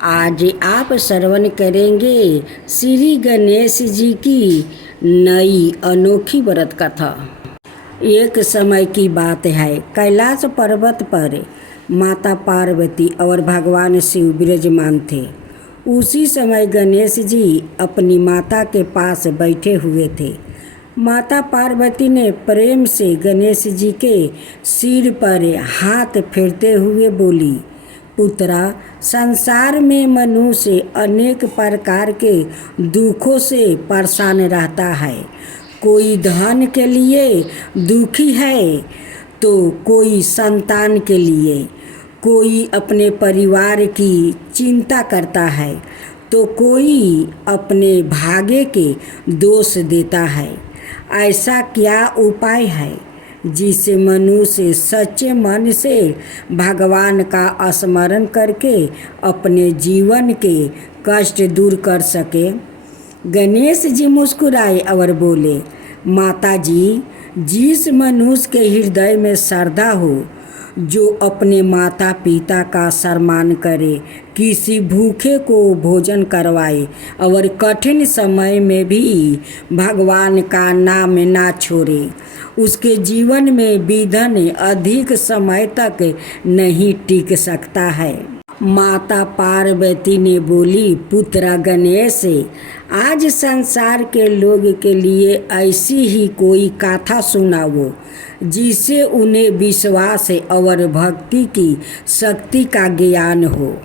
आज आप श्रवण करेंगे श्री गणेश जी की नई अनोखी व्रत कथा। एक समय की बात है, कैलाश पर्वत पर माता पार्वती और भगवान शिव विराजमान थे। उसी समय गणेश जी अपनी माता के पास बैठे हुए थे। माता पार्वती ने प्रेम से गणेश जी के सिर पर हाथ फेरते हुए बोली, पुत्रा, संसार में मनुष्य अनेक प्रकार के दुखों से परेशान रहता है। कोई धन के लिए दुखी है तो कोई संतान के लिए, कोई अपने परिवार की चिंता करता है तो कोई अपने भाग्य के दोष देता है। ऐसा क्या उपाय है जिससे मनुष्य सच्चे मन से भगवान का स्मरण करके अपने जीवन के कष्ट दूर कर सके? गणेश जी मुस्कुराए और बोले, माता जी, जिस मनुष्य के हृदय में श्रद्धा हो, जो अपने माता पिता का सम्मान करे, किसी भूखे को भोजन करवाए और कठिन समय में भी भगवान का नाम ना छोड़े, उसके जीवन में विघ्न अधिक समय तक नहीं टिक सकता है। माता पार्वती ने बोली, पुत्र गणेश, आज संसार के लोग के लिए ऐसी ही कोई कथा सुनाओ जिससे उन्हें विश्वास और भक्ति की शक्ति का ज्ञान हो।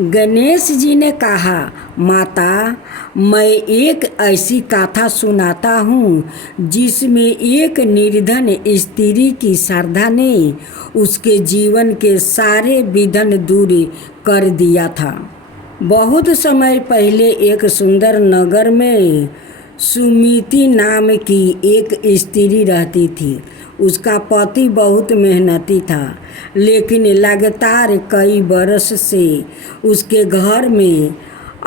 गणेश जी ने कहा, माता, मैं एक ऐसी कथा सुनाता हूँ जिसमें एक निर्धन स्त्री की श्रद्धा ने उसके जीवन के सारे विघ्न दूर कर दिया था। बहुत समय पहले एक सुंदर नगर में सुमिति नाम की एक स्त्री रहती थी। उसका पति बहुत मेहनती था, लेकिन लगातार कई बरस से उसके घर में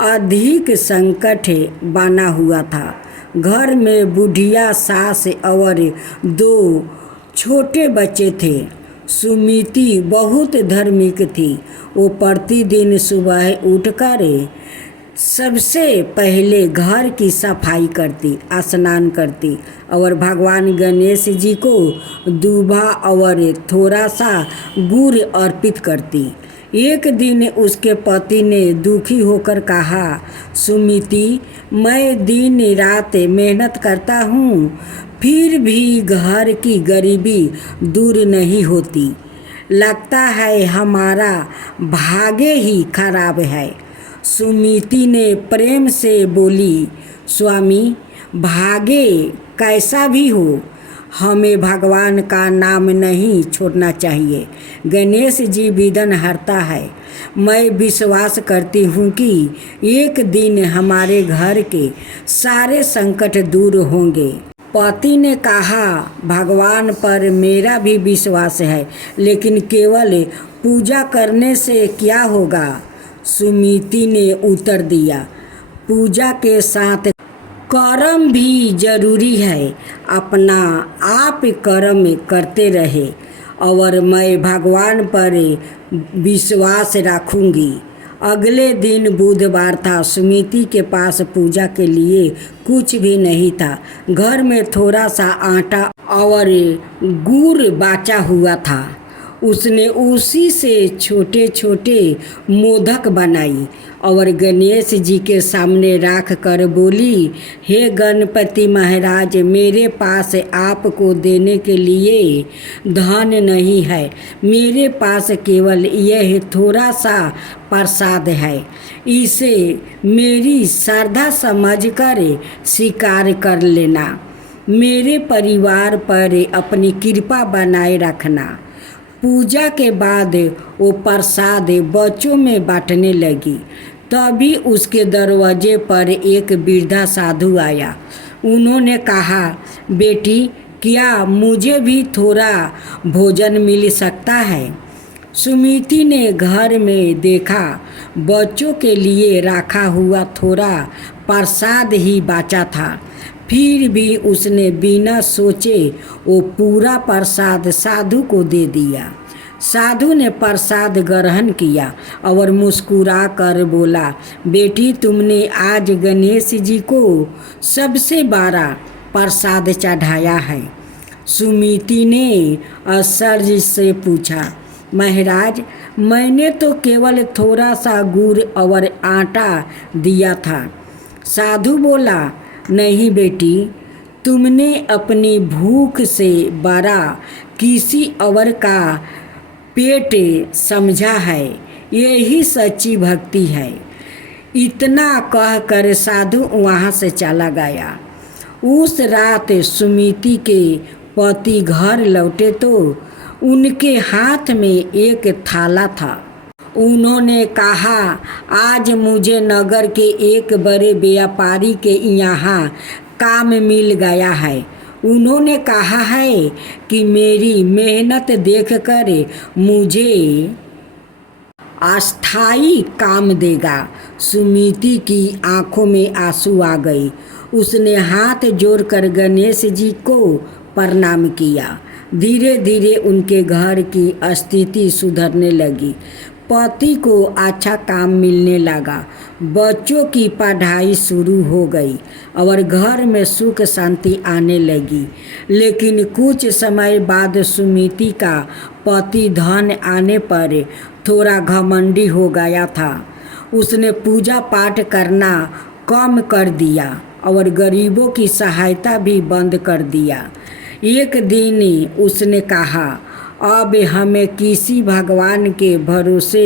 अधिक संकट बना हुआ था। घर में बुढ़िया सास और 2 छोटे बच्चे थे। सुमिति बहुत धार्मिक थी। वो प्रतिदिन सुबह उठकर सबसे पहले घर की सफाई करती, स्नान करती और भगवान गणेश जी को दूबा और थोड़ा सा गुड़ अर्पित करती। एक दिन उसके पति ने दुखी होकर कहा, सुमिति, मैं दिन रात मेहनत करता हूँ, फिर भी घर की गरीबी दूर नहीं होती। लगता है हमारा भाग्य ही खराब है। सुमिति ने प्रेम से बोली, स्वामी, भाग्य कैसा भी हो, हमें भगवान का नाम नहीं छोड़ना चाहिए। गणेश जी विघ्न हरता है। मैं विश्वास करती हूँ कि एक दिन हमारे घर के सारे संकट दूर होंगे। पति ने कहा, भगवान पर मेरा भी विश्वास है, लेकिन केवल पूजा करने से क्या होगा? सुमिति ने उत्तर दिया, पूजा के साथ कर्म भी जरूरी है। अपना आप कर्म करते रहे और मैं भगवान पर विश्वास रखूंगी। अगले दिन बुधवार था। सुमिति के पास पूजा के लिए कुछ भी नहीं था। घर में थोड़ा सा आटा और गुड़ बचा हुआ था। उसने उसी से छोटे छोटे मोदक बनाई और गणेश जी के सामने रख कर बोली, हे गणपति महाराज, मेरे पास आपको देने के लिए धन नहीं है। मेरे पास केवल यह थोड़ा सा प्रसाद है। इसे मेरी श्रद्धा समझकर स्वीकार कर लेना। मेरे परिवार पर अपनी कृपा बनाए रखना। पूजा के बाद वो प्रसाद बच्चों में बांटने लगी। तभी उसके दरवाजे पर एक वृद्धा साधु आया। उन्होंने कहा, बेटी, क्या मुझे भी थोड़ा भोजन मिल सकता है? सुमिति ने घर में देखा, बच्चों के लिए रखा हुआ थोड़ा प्रसाद ही बचा था। फिर भी उसने बिना सोचे वो पूरा प्रसाद साधु को दे दिया। साधु ने प्रसाद ग्रहण किया और मुस्कुरा कर बोला, बेटी तुमने आज गणेश जी को सबसे बड़ा प्रसाद चढ़ाया है। सुमिति ने आश्चर्य से पूछा, महाराज मैंने तो केवल थोड़ा सा गुड़ और आटा दिया था। साधु बोला, नहीं बेटी, तुमने अपनी भूख से बड़ा किसी और का पेट समझा है, यही सच्ची भक्ति है। इतना कहकर साधु वहाँ से चला गया। उस रात सुमिति के पति घर लौटे तो उनके हाथ में एक थाला था। उन्होंने कहा, आज मुझे नगर के एक बड़े व्यापारी के यहाँ काम मिल गया है। उन्होंने कहा है कि मेरी मेहनत देखकर मुझे अस्थाई काम देगा। सुमिति की आंखों में आंसू आ गई। उसने हाथ जोड़कर गणेश जी को प्रणाम किया। धीरे धीरे उनके घर की स्थिति सुधरने लगी। पति को अच्छा काम मिलने लगा, बच्चों की पढ़ाई शुरू हो गई और घर में सुख शांति आने लगी। लेकिन कुछ समय बाद सुमिति का पति धन आने पर थोड़ा घमंडी हो गया था। उसने पूजा पाठ करना कम कर दिया और गरीबों की सहायता भी बंद कर दिया। एक दिन उसने कहा, अब हमें किसी भगवान के भरोसे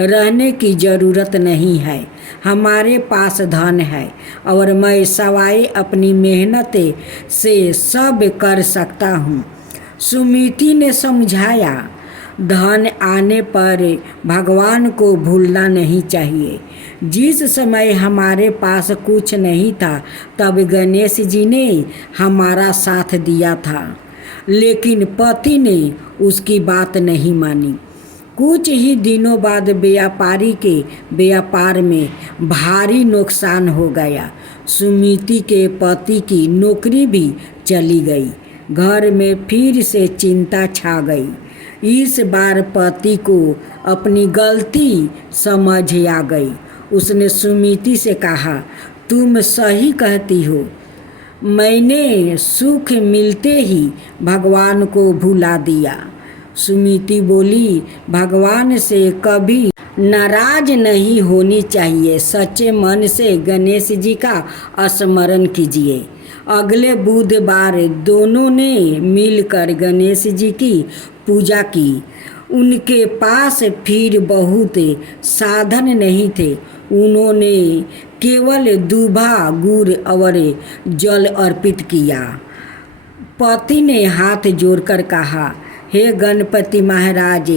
रहने की ज़रूरत नहीं है। हमारे पास धन है और मैं सवाई अपनी मेहनत से सब कर सकता हूँ। सुमिति ने समझाया, धन आने पर भगवान को भूलना नहीं चाहिए। जिस समय हमारे पास कुछ नहीं था तब गणेश जी ने हमारा साथ दिया था, लेकिन पति ने उसकी बात नहीं मानी। कुछ ही दिनों बाद व्यापारी के व्यापार में भारी नुकसान हो गया। सुमिति के पति की नौकरी भी चली गई। घर में फिर से चिंता छा गई। इस बार पति को अपनी गलती समझ आ गई। उसने सुमिति से कहा, तुम सही कहती हो, मैंने सुख मिलते ही भगवान को भुला दिया। सुमिति बोली, भगवान से कभी नाराज नहीं होनी चाहिए। सच्चे मन से गणेश जी का स्मरण कीजिए। अगले बुधवार दोनों ने मिलकर गणेश जी की पूजा की। उनके पास फिर बहुत साधन नहीं थे। उन्होंने केवल दूबा गुड़ और जल अर्पित किया। पति ने हाथ जोड़कर कहा, हे गणपति महाराज,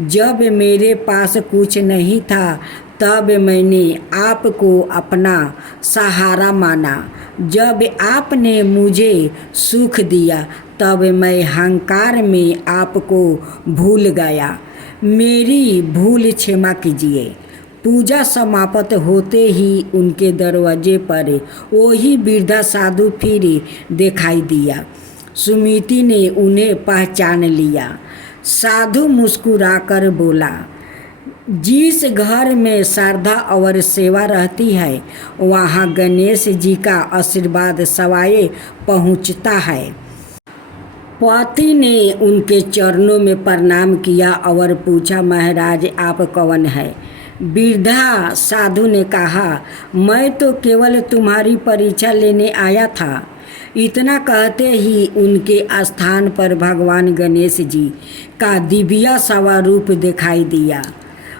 जब मेरे पास कुछ नहीं था तब मैंने आपको अपना सहारा माना। जब आपने मुझे सुख दिया तब मैं अहंकार में आपको भूल गया। मेरी भूल क्षमा कीजिए। पूजा समाप्त होते ही उनके दरवाजे पर वही वृद्धा साधु फिर दिखाई दिया। सुमिति ने उन्हें पहचान लिया। साधु मुस्कुराकर बोला, जिस घर में श्रद्धा और सेवा रहती है वहाँ गणेश जी का आशीर्वाद सवाए पहुँचता है। पति ने उनके चरणों में प्रणाम किया और पूछा, महाराज आप कौन है? वृद्धा साधु ने कहा, मैं तो केवल तुम्हारी परीक्षा लेने आया था। इतना कहते ही उनके स्थान पर भगवान गणेश जी का दिव्य स्वरूप दिखाई दिया।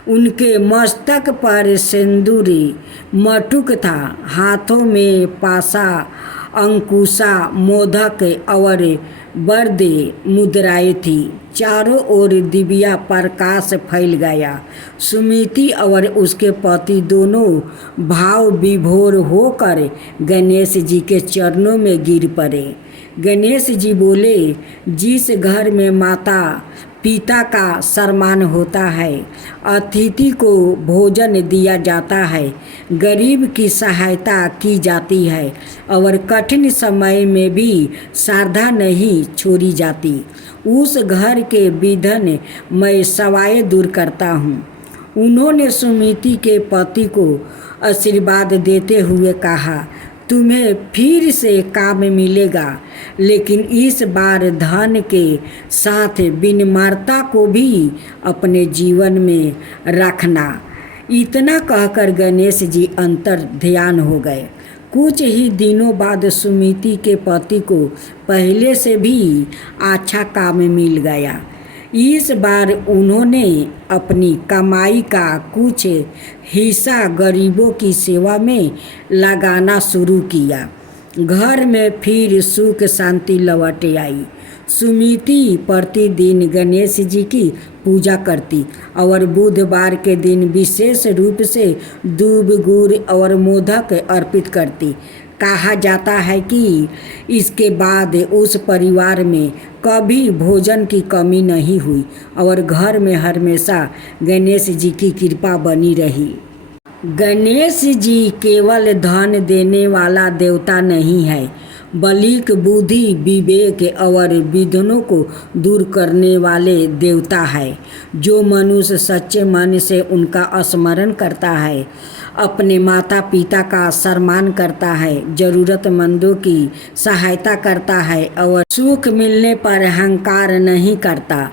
उनके मस्तक पर सिंदूरी मटुक था। हाथों में पासा, अंकुशा, मोदक और वरदे मुद्राएं थी। चारों ओर दिव्या प्रकाश फैल गया। सुमिति और उसके पति दोनों भाव विभोर होकर गणेश जी के चरणों में गिर पड़े। गणेश जी बोले, जिस घर में माता पिता का सम्मान होता है, अतिथि को भोजन दिया जाता है, गरीब की सहायता की जाती है और कठिन समय में भी श्रद्धा नहीं छोड़ी जाती। उस घर के विघ्न मैं सवाए दूर करता हूँ। उन्होंने सुमिति के पति को आशीर्वाद देते हुए कहा, तुम्हें फिर से काम मिलेगा, लेकिन इस बार धन के साथ विनम्रता को भी अपने जीवन में रखना। इतना कहकर गणेश जी अंतर ध्यान हो गए। कुछ ही दिनों बाद सुमिति के पति को पहले से भी अच्छा काम मिल गया। इस बार उन्होंने अपनी कमाई का कुछ हिस्सा गरीबों की सेवा में लगाना शुरू किया। घर में फिर सुख शांति लौट आई। सुमिति प्रतिदिन गणेश जी की पूजा करती और बुधवार के दिन विशेष रूप से दूब गुड़ और मोदक अर्पित करती। कहा जाता है कि इसके बाद उस परिवार में कभी भोजन की कमी नहीं हुई और घर में हमेशा गणेश जी की कृपा बनी रही। गणेश जी केवल धन देने वाला देवता नहीं है, बल्कि बुद्धि, विवेक और विघ्नों को दूर करने वाले देवता है। जो मनुष्य सच्चे मन से उनका स्मरण करता है, अपने माता पिता का सम्मान करता है, जरूरतमंदों की सहायता करता है और सुख मिलने पर अहंकार नहीं करता,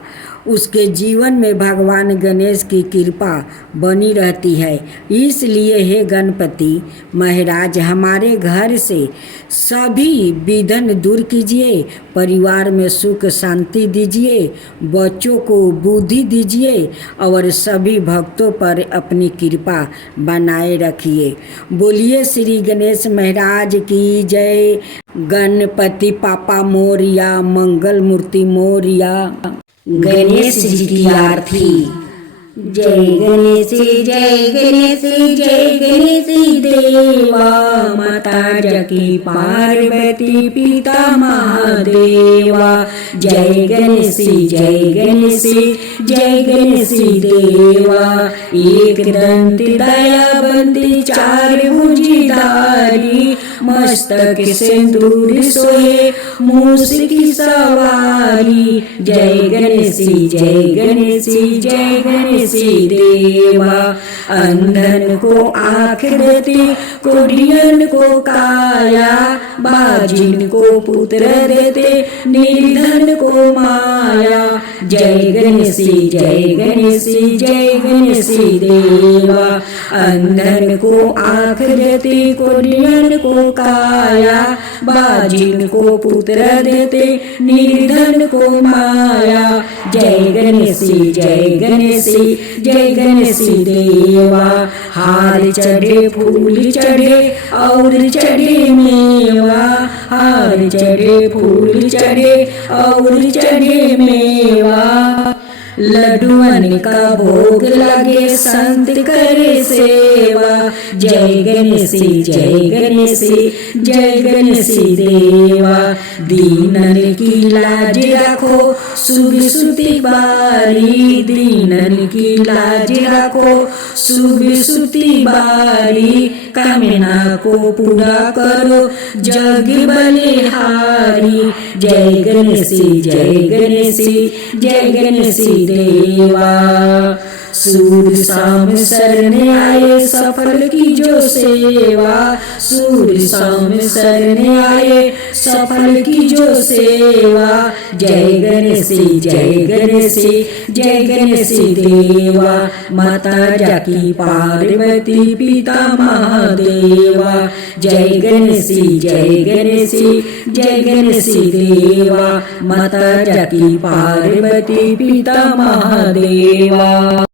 उसके जीवन में भगवान गणेश की कृपा बनी रहती है। इसलिए हे गणपति महाराज, हमारे घर से सभी विघ्न दूर कीजिए, परिवार में सुख शांति दीजिए, बच्चों को बुद्धि दीजिए और सभी भक्तों पर अपनी कृपा बनाए रखिए। बोलिए श्री गणेश महाराज की जय। गणपति पापा मोरिया, मंगल मूर्ति मोरिया। गणेश जी की आरती। जय गणेश जय गणेश जय गणेश देवा, माता जकी पार्वती पिता महादेवा। जय गणेश जय गणेश जय गणेश देवा, एक दंत दयाबंदी चार भुजधारी, मस्तक सिंदूर सोहे मूस की सवारी। जय गणेश जय गणेश जय गणेश देवा, अंधन को आँख देते, कोढ़ियन को काया, बाजिन को पुत्र देते, निर्धन को माया। जय गणेश जय गणेश जय गणेश देवा, अंधन को आँख देते, कोढ़ियन को काया, बाजिन को पुत्र देते, निर्धन को माया। जय गणेश जय गणेश जय गणेश देवा, हार चढ़े फूल चढ़े और चढ़े मेवा, हार चढ़े फूल चढ़े और चढ़े मेवा। लड्डुअन का भोग लगे, संत करे सेवा। जय गणेश जय गणेश जय गणेश देवा, दीनन की लाज रखो, शुभ सुति बारी, दीनन की लाज रखो, शुभ सुति बारी। कामना को पूरा करो, जग बलिहारी। जय गणेश जय गणेश जय गणेश देवा, सूर्य शाम शरण आए, सफल की जो सेवा। सूर्य शाम शरण आए, सफल की जो सेवा। जय गणेश जय गणेश जय गणेश देवा, माता जाकी पार्वती पिता महादेवा। जय गणेश जय गणेश जय गणेश देवा, माता जाकी पार्वती पिता महादेवा।